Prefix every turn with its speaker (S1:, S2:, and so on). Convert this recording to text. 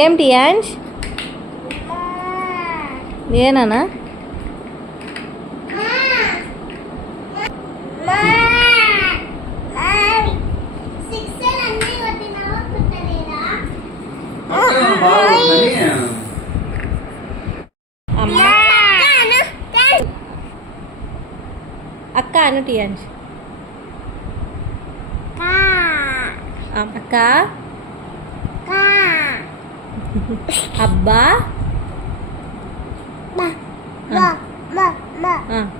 S1: ఏంటి యాంజ్ ఏనా അക്ക എന്നിട്ട് ചെയ്യാൻ അക്ക അബ്ബ
S2: ആ